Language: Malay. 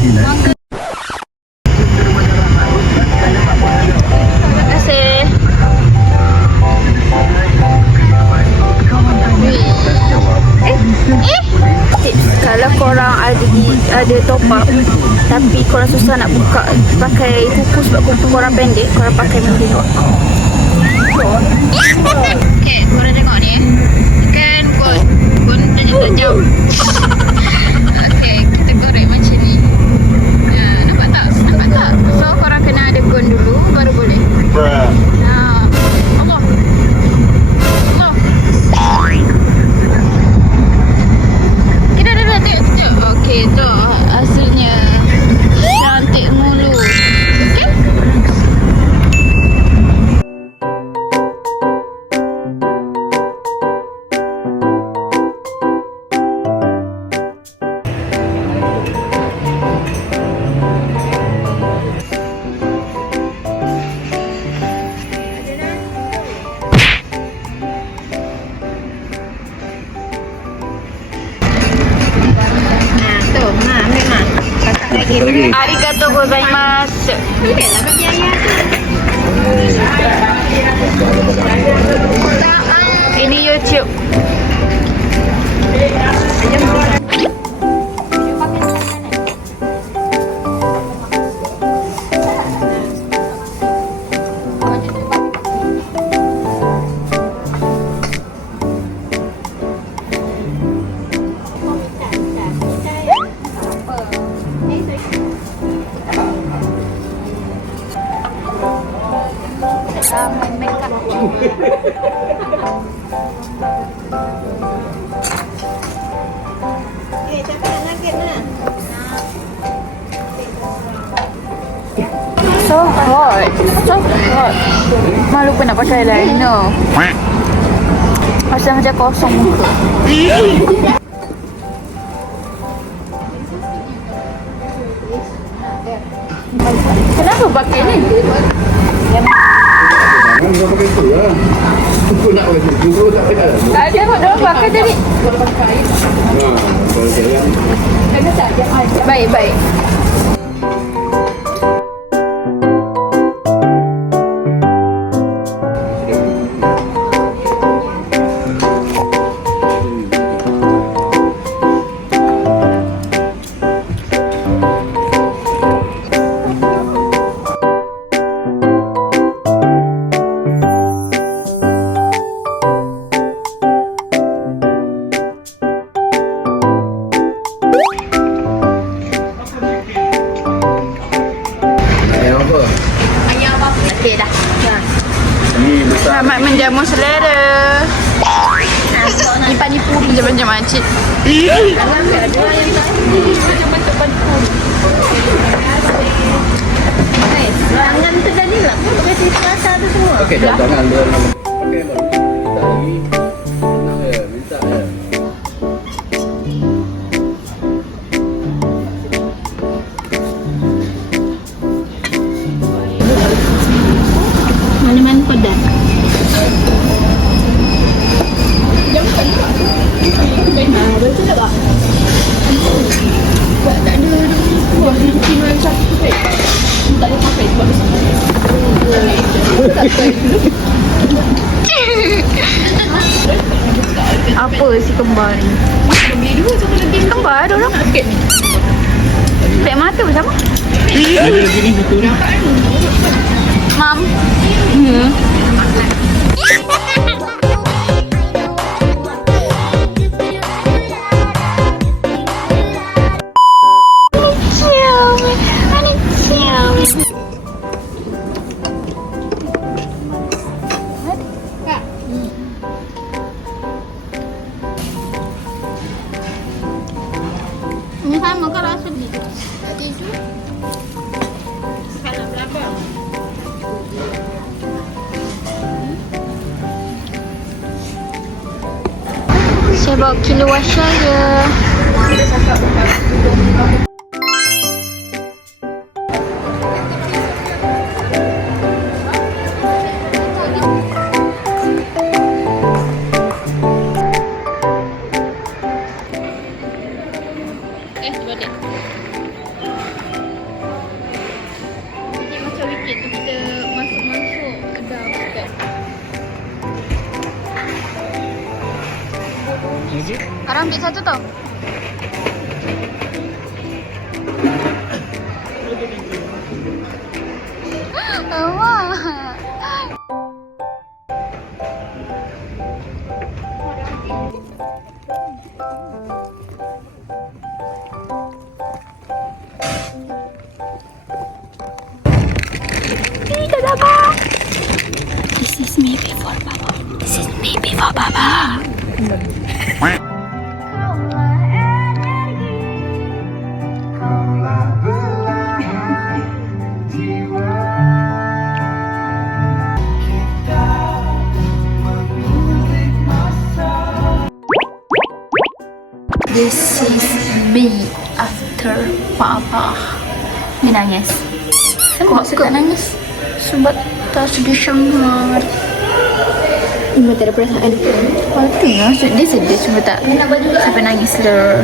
Terima kasih. Kalau korang ada top up tapi korang susah nak buka pakai kuku sebab kuku korang pendek, korang pakai mending. Okay, korang tengok ni kan kun tajam. Okay, kita goreng macam ni. Nampak tak? So korang kena ada gun dulu baru boleh. Allah. Okey, tu hasilnya cantik mulu. Okey? Arigatou gozaimasu. Ini YouTube. So hot. Malu pun nak pakai liner. Macam macam kosong muka. Kenapa pakai ni? Jangan pakai itu lah. Aku nak pakai itu. Dulu tak pakai dah. Tak ada kot, diorang pakai tadi. Kalau jangan. Baik. Okey dah. Ni besar. Selamat menjamu selera. Ni panipuri macam makcik. Tangan tu tadi lah. Pakai sisi rasa tu semua. Okey, tangan dia. Okey, baru. Minta ya. Mana-mana pedas. Betul tak? Tak ada buah licin yang satu tu. Tak ada pakai sebab Apa si kembar ni? beli dua satu lagi. Kembar ada orang. Okey. Pek mata bersama. Ada lagi ni satu ni. Mam. Ini sama kan rasa ni. Tadi tu. Kalau berapa? Saya bawa kiluan saya. Sebalik. Orang ambil satu tau. Wah. Tidak apa. This is maybe for Baba. This is maybe for Baba. This is me after Papa. Dia nangis. Kenapa saya tak nangis? Sebab tak sedih sangat. Cuma tak ada perasaan. Dia sedih cuma tak sampai nangis lah.